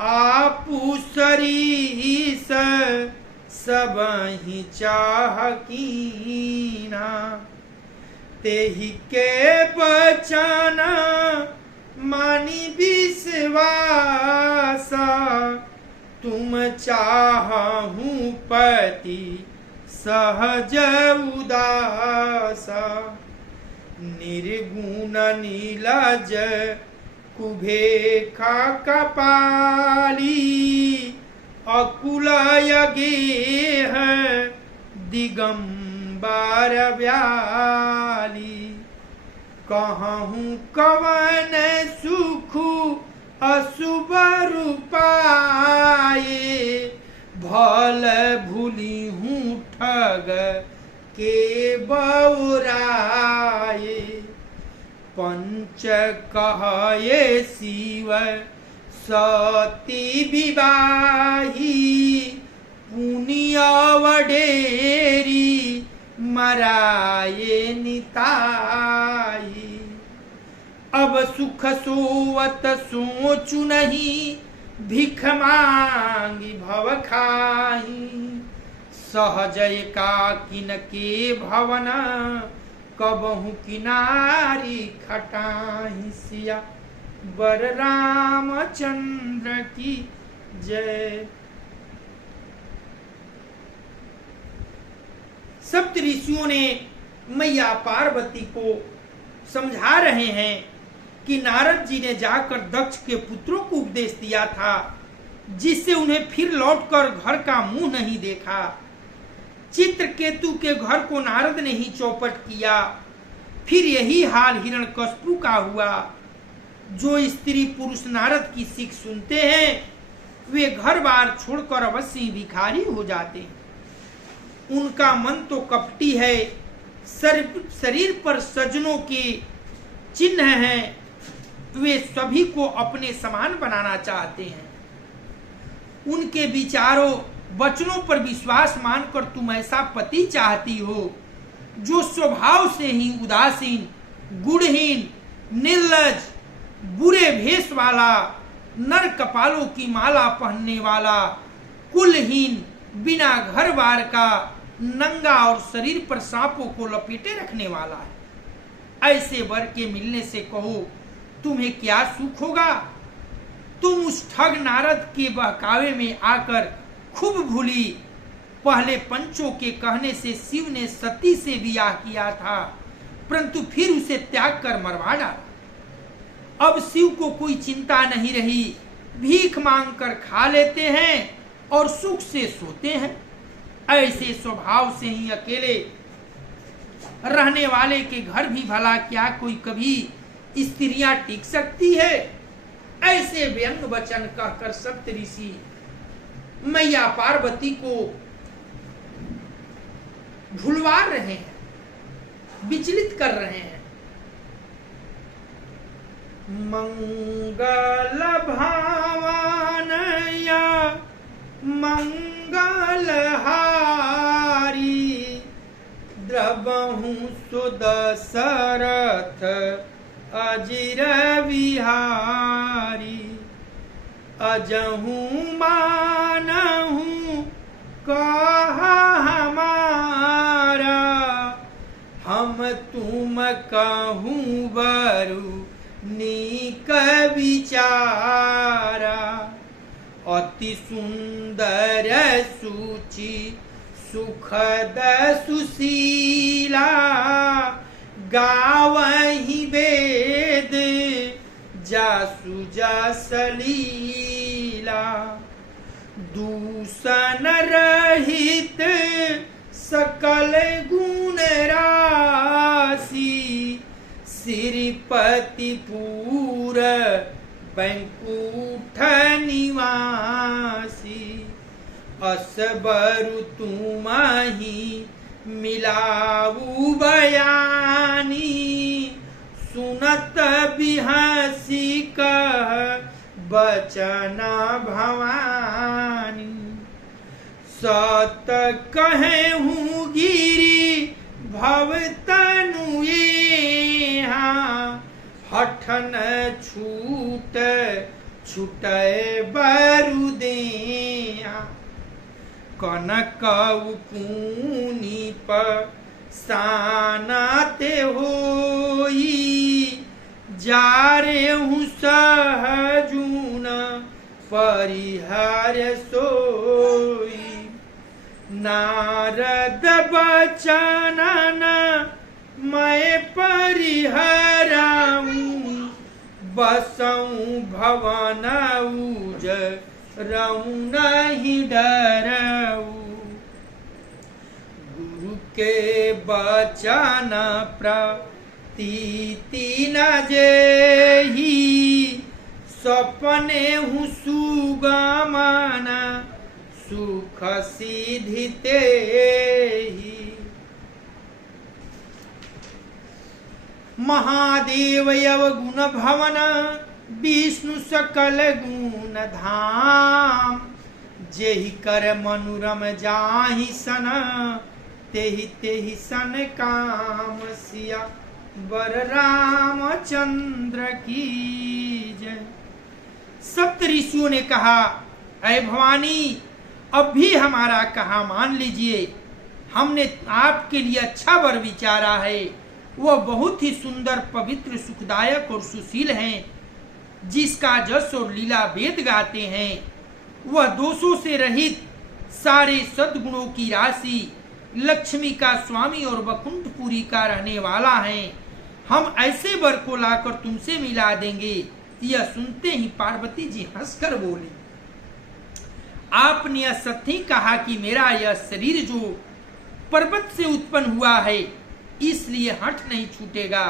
आपु सरीस सबहि चाहकीना। तेहि के बचन मानी विश्वासा तुम चाहूं पति सहज उदासा। निर्गुण नीलज कुभेखा कपाली अकुलय गेह दिगंबर व्याली। कहूँ कवन सुख अशुभ रूपाए भल भूली हूँ ठग के बौराए। पंच कहे शिव सती विवाही पुण्य वडेरी मराये निताई। अब सुख सोवत सोचु नहीं भिख मांगी भव खाही। सहज एकाकिन के भवन कबहु किनारी खटाही। सिया बर रामचंद्र की जय। सप्त ऋषियों ने मैया पार्वती को समझा रहे हैं कि नारद जी ने जाकर दक्ष के पुत्रों को उपदेश दिया था, जिससे उन्हें फिर लौटकर घर का मुंह नहीं देखा। चित्रकेतु के घर को नारद ने ही चौपट किया। फिर यही हाल हिरण्यकश्यपु का हुआ। जो स्त्री पुरुष नारद की सीख सुनते हैं वे घर बार छोड़कर अवश्य भिखारी हो जाते हैं। उनका मन तो कपटी है, शरीर पर सजनों के चिन्ह हैं। वे सभी को अपने समान बनाना चाहते हैं। उनके विचारों वचनों पर विश्वास मानकर तुम ऐसा पति चाहती हो जो स्वभाव से ही उदासीन, गुणहीन, निर्लज, बुरे भेष वाला, नर कपालों की माला पहनने वाला, कुलहीन, बिना घर बार का, नंगा और शरीर पर सांपों को लपेटे रखने वाला है। ऐसे वर के मिलने से कहो तुम्हें क्या सुख होगा। तुम उस ठग नारद के बहकावे में आकर खूब भूली। पहले पंचों के कहने से शिव ने सती से विवाह किया था, परंतु फिर उसे त्याग कर मरवा डाला। अब शिव को कोई चिंता नहीं रही, भीख मांग कर खा लेते हैं और सुख से सोते हैं। ऐसे स्वभाव से ही अकेले रहने वाले के घर भी भला क्या कोई कभी स्त्रियां टिक सकती है। ऐसे व्यंग वचन कहकर सप्त ऋषि मैया पार्वती को भुलवा रहे हैं, विचलित कर रहे हैं। मंगल भावनया मंगल अबहु सो दशरथ अजिर बिहारी, अजहू मानहू कहा हमारा, हम तुम कहूँ बरु नीक विचारा। अति सुंदर सुचि सुखद सुशीला, गावहि वेद जासु जस लीला। दूषण रहित सकल गुण राशि, श्रीपति पूर बैंकुठ निवासी। असबरु तुमहि मिलाऊ बयानी, सुनत बिहसी कह बचन भवानी। सत कहूँ गिरि भवतनु यहाँ, हठन छूट छुटै बरु देया। कनक पुनीप सानते होई, जारे हूँ सहजून परिहार सोई। नारद बचनन मैं परिहराऊं, बसऊं भवन उज रहूं नहीं डरऊं। गुरु के बचन प्रतीति न जेहि, सपने हूँ सुगमन सुख सिद्धि तेहि। महादेव अवगुण भवन, विष्णु सकल गुण धाम। जेहि कर मनुरम जाहि सन, तेहि तेहि सन काम। सिया वर रामचंद्र की जय। सप्त ऋषियों ने कहा, अय भवानी अब भी हमारा कहा मान लीजिए, हमने आपके लिए अच्छा वर विचारा है। वह बहुत ही सुंदर पवित्र सुखदायक और सुशील हैं, जिसका जस और लीला वेद गाते हैं। वह दोषों से रहित सारे सद्गुणों की राशि, लक्ष्मी का स्वामी और वकुंठपुरी का रहने वाला है। हम ऐसे वर को लाकर तुमसे मिला देंगे। यह सुनते ही पार्वती जी हंसकर बोली, आपने यह सत्य कहा कि मेरा यह शरीर जो पर्वत से उत्पन्न हुआ है, इसलिए हठ नहीं छूटेगा।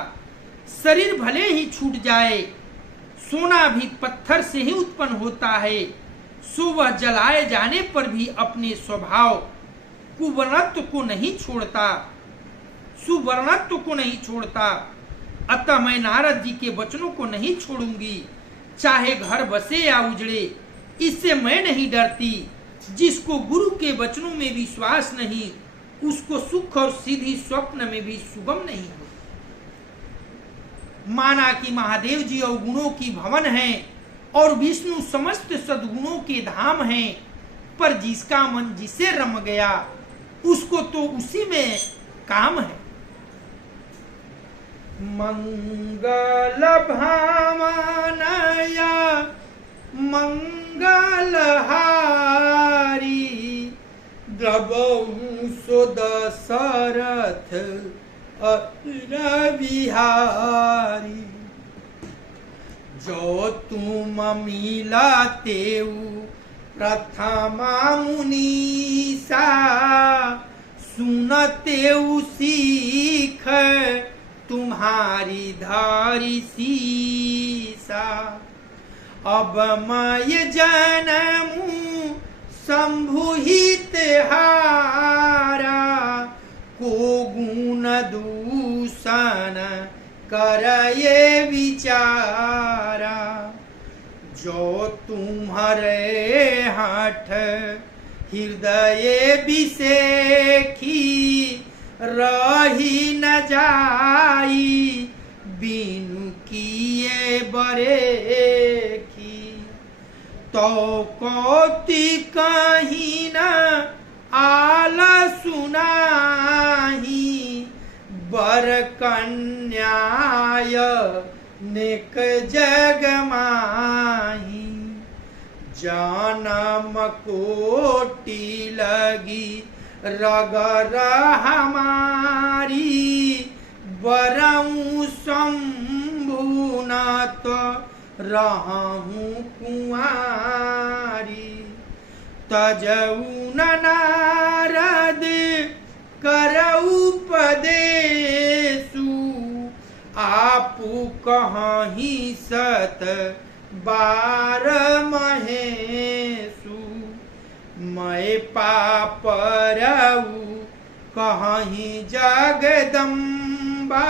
शरीर भले ही छूट जाए, सोना भी पत्थर से ही उत्पन्न होता है, सो वह जलाए जाने पर भी अपने स्वभाव कुवर्णत्व को नहीं छोड़ता, सुवर्णत्व को नहीं छोड़ता। अतः मैं नारद जी के वचनों को नहीं छोड़ूंगी, चाहे घर बसे या उजड़े, इससे मैं नहीं डरती। जिसको गुरु के वचनों में विश्वास नहीं, उसको सुख और सिद्धि स्वप्न में भी सुगम नहीं हो। माना कि महादेव जी अवगुणों की भवन है और विष्णु समस्त सद्गुणों के धाम हैं, पर जिसका मन जिसे रम गया, उसको तो उसी में काम है। मंगल भावनया मंगलहारी, द्रवहु सो दशरथ बिहारी। जो तुम मिलातेउ प्रथमा मुनीसा, सुनतेउ सीख तुम्हारी धारी सीसा। अब मैं जनमू शंभुहित हारा, को गुण दूषण करये विचारा। जो तुम्हारे हठ हृदय विषेखी, रही न जाई बीनु किए बरे की। तो कोति कहीं न आल सुनाही बर कन्याय नेक जग माही। जनम कोटि लगी रगर हमारी बरऊ शंभु न तो रहूं कुंवारी। तजऊ नारद करऊ पदेशु आपू कहीं सत बार महेशु। मैं पापरऊ कहीं जगदम्बा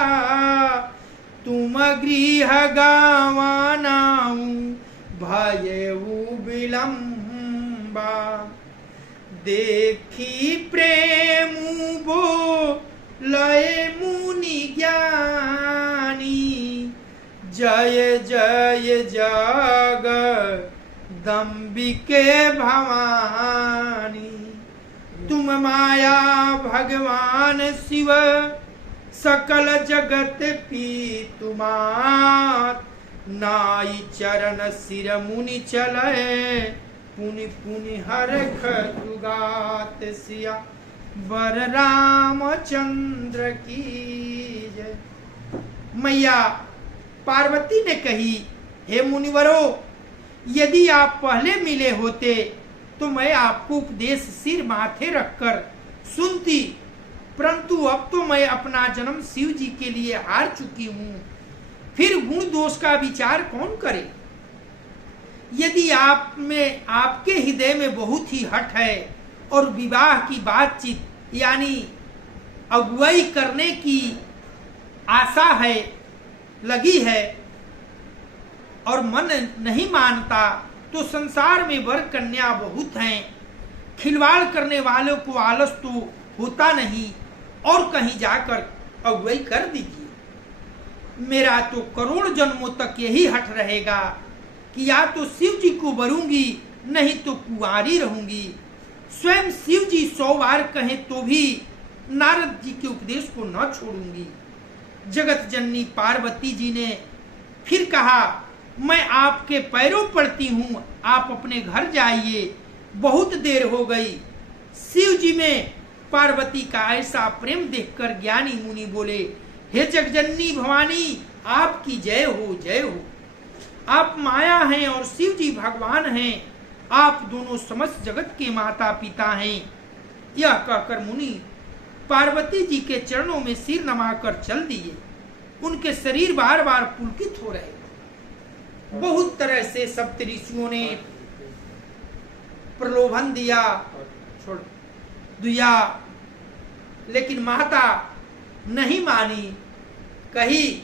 तुम गृह गावानाऊ भयऊ विलम्बा। देखी प्रेम बो लय मुनि ज्ञानी जय जय जग दम्बिके भवानी। तुम माया भगवान शिव सकल जगत पीतुमात। नाई चरण सिर मुनि चले पुनि पुनि हर खतुगात। सिया बर रामचंद्र की जय। मैया पार्वती ने कही, हे मुनिवरो, यदि आप पहले मिले होते तो मैं आपको उपदेश सिर माथे रखकर सुनती, परंतु अब तो मैं अपना जन्म शिव जी के लिए हार चुकी हूं, फिर गुण दोष का विचार कौन करे। यदि आप में आपके हृदय में बहुत ही हठ है और विवाह की बातचीत यानी अगुवाई करने की आशा है, लगी है और मन नहीं मानता, तो संसार में वर कन्या बहुत हैं। खिलवाड़ करने वालों को आलस तो होता नहीं, और कहीं जाकर अगुवाई कर दीजिए। मेरा तो करोड़ जन्मों तक यही हट रहेगा कि या तो शिव जी को वरूंगी, नहीं तो कुंवारी रहूंगी। स्वयं शिव जी 100 बार कहें तो भी नारद जी के उपदेश को न छोड़ूंगी। जगत जननी पार्वती जी ने फिर कहा, मैं आपके पैरों पड़ती हूं, आप अपने घर जाइए, बहुत देर हो गई। शिव जी में पार्वती का ऐसा प्रेम देखकर ज्ञानी मुनि बोले, हे जगजननी भवानी, आपकी जय हो, जय हो। आप माया हैं और शिव जी भगवान हैं, आप दोनों समस्त जगत के माता पिता हैं। यह कहकर मुनि पार्वती जी के चरणों में सिर नमाकर चल दिए। उनके शरीर बार बार पुलकित हो रहे। बहुत तरह से सप्तऋषियों ने प्रलोभन दिया, लेकिन माता नहीं मानी। कही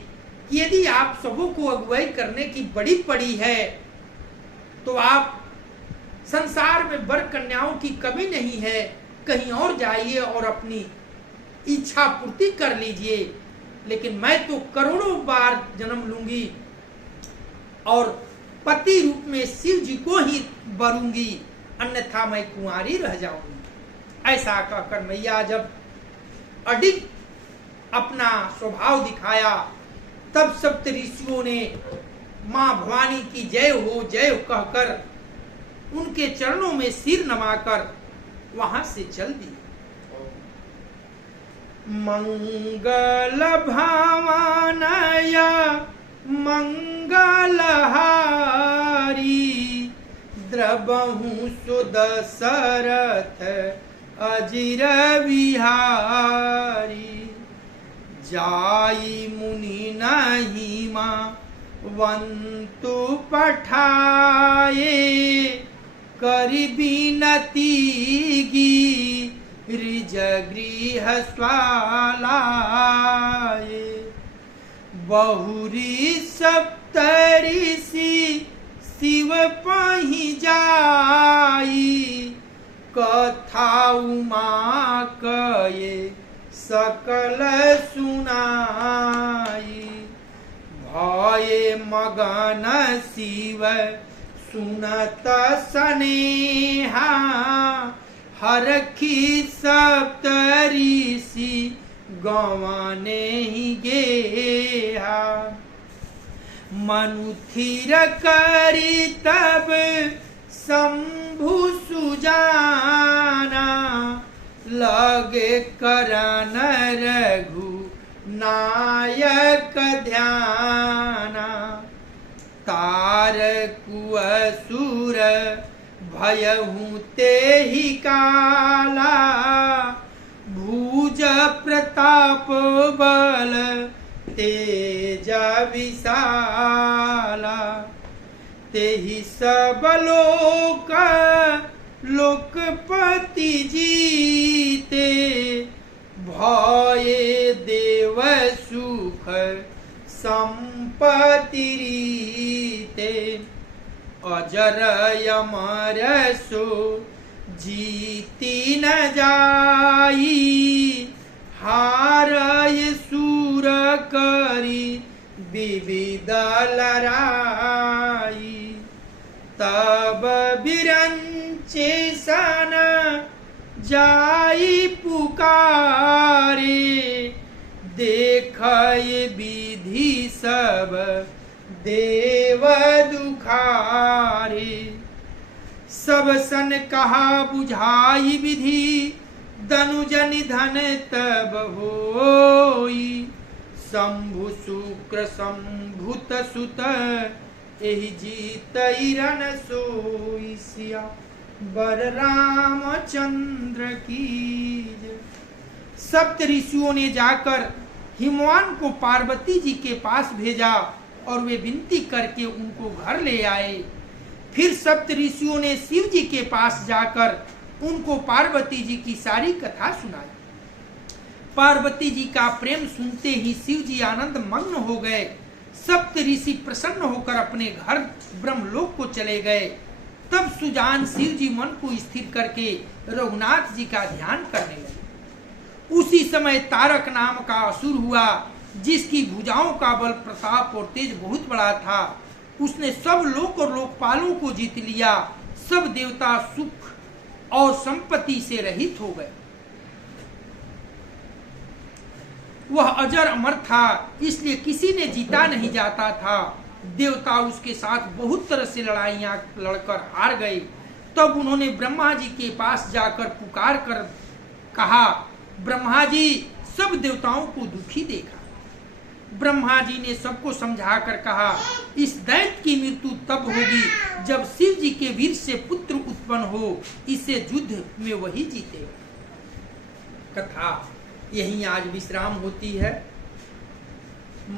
कि यदि आप सबों को अगुवाई करने की बड़ी पड़ी है तो आप संसार में वर कन्याओं की कमी नहीं है, कहीं और जाइए और अपनी इच्छा पूर्ति कर लीजिए। लेकिन मैं तो करोड़ों बार जन्म लूंगी और पति रूप में शिव जी को ही वरूंगी, अन्यथा मैं कुंवारी रह जाऊंगी। ऐसा कहकर मैया जब अडिग अपना स्वभाव दिखाया, तब सप्तऋषियों ने मां भवानी की जय हो कहकर उनके चरणों में सिर नमाकर वहां से चल दिए। मंगल भावनया मंगलहारी द्रबहु सुदशरथ अजिर विहारी। जाई मुनि नहीं वंतु पठाए करि बिनती गिरिज गृह स्वालाए। बहुरी सप्तऋषि शिव पहि जाई कथा उमा कये सकल सुनाई। भये मगन शिव सुनत सनेहा, हरखी सप्त ऋषि गवाने ही गेहा। मनुथिर करी तब शंभु सुजाना, लगे करन रघु नायक ध्याना। तारकुअसुर भयहु तेहि काला, भुज प्रताप बल तेज विशाला। तेहि सब लोक लोकपति जीते, भये देव सुख संपत्ति रीते। अजर अमर सो जीती न जाई, हारय सूर करी विविध लड़ाई। तब बिरंचे सन जाई पुकारे, देखय विधि सब देव दुखारे। सब सन कहा बुझाई विधि, दनुजन धन तब होई। शंभु शुक्र संभुत सुत, एहि जीत रन सोई। सिया बर रामचंद्र की जय। सप्त ऋषियों ने जाकर हिमवान को पार्वती जी के पास भेजा और वे विनती करके उनको घर ले आए। फिर सप्त ऋषियों ने शिव जी के पास जाकर उनको पार्वती जी की सारी कथा सुनाई। पार्वती जी का प्रेम सुनते ही शिव जी आनंद मग्न हो गए। सप्त ऋषि प्रसन्न होकर अपने घर ब्रह्मलोक को चले गए। तब सुजान शिव जी मन को स्थिर करके रघुनाथ जी का ध्यान करने लगे। उसी समय तारक नाम का असुर हुआ, जिसकी भुजाओं का बल प्रताप और तेज बहुत बड़ा था। उसने सब लोक और लोकपालों को जीत लिया। सब देवता सुख और संपत्ति से रहित हो गए। वह अजर अमर था, इसलिए किसी ने जीता नहीं जाता था। देवता उसके साथ बहुत तरह से लड़ाइयां लड़कर हार गए। तब उन्होंने ब्रह्मा जी के पास जाकर पुकार कर कहा, ब्रह्मा जी, सब देवताओं को दुखी देखा। ब्रह्मा जी ने सबको समझाकर कहा, इस दैत्य की मृत्यु तब होगी जब शिव जी के वीर से पुत्र उत्पन्न हो। इसे युद्ध में वही जीते। कथा यहीं आज विश्राम होती है।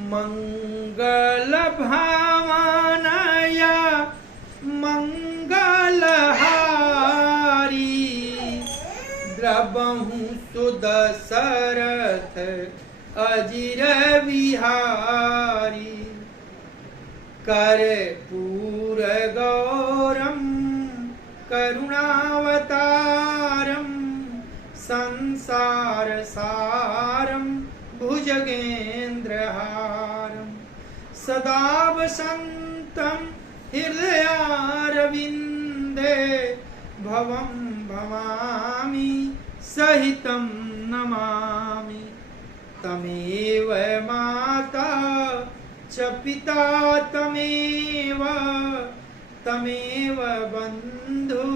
मंगल भावनया मंगलहारी, द्रवहु सुदशरथ अजिर विहारी। कर्पूर गौरम करुणावतारम, संसार सारम भुजगेन्द्रहारम। सदा वसन्तं हृदयारविन्दे, भवं भवामि सहितं नमामि। तमेव माता च पिता तमेव, तमेव बन्धु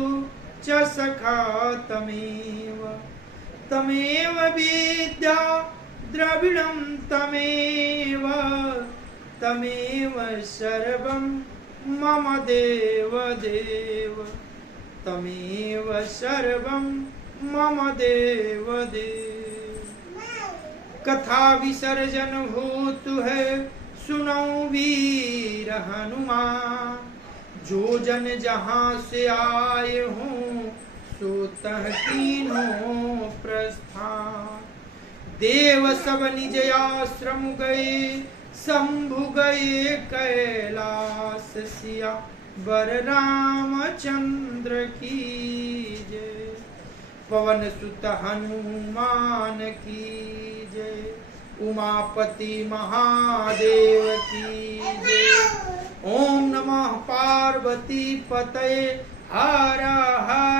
च सखा तमेव। तमेव विद्या द्रविणं तमेव, तमेव सर्वं मम देव देव। तमेव सर्वं मम देव देव। कथा विसर्जन भूतु है, सुनौ वीर हनुमान। जो जन जहाँ से आए हूँ, सो तह कीन्हों प्रस्थान। देव सब निज आश्रम गए, शंभु गए कैलाश। सिया बर रामचंद्र की जय। पवन सुत हनुमान की जय। उमापति महादेव की जय। ओम नमः पार्वती पतये हर हर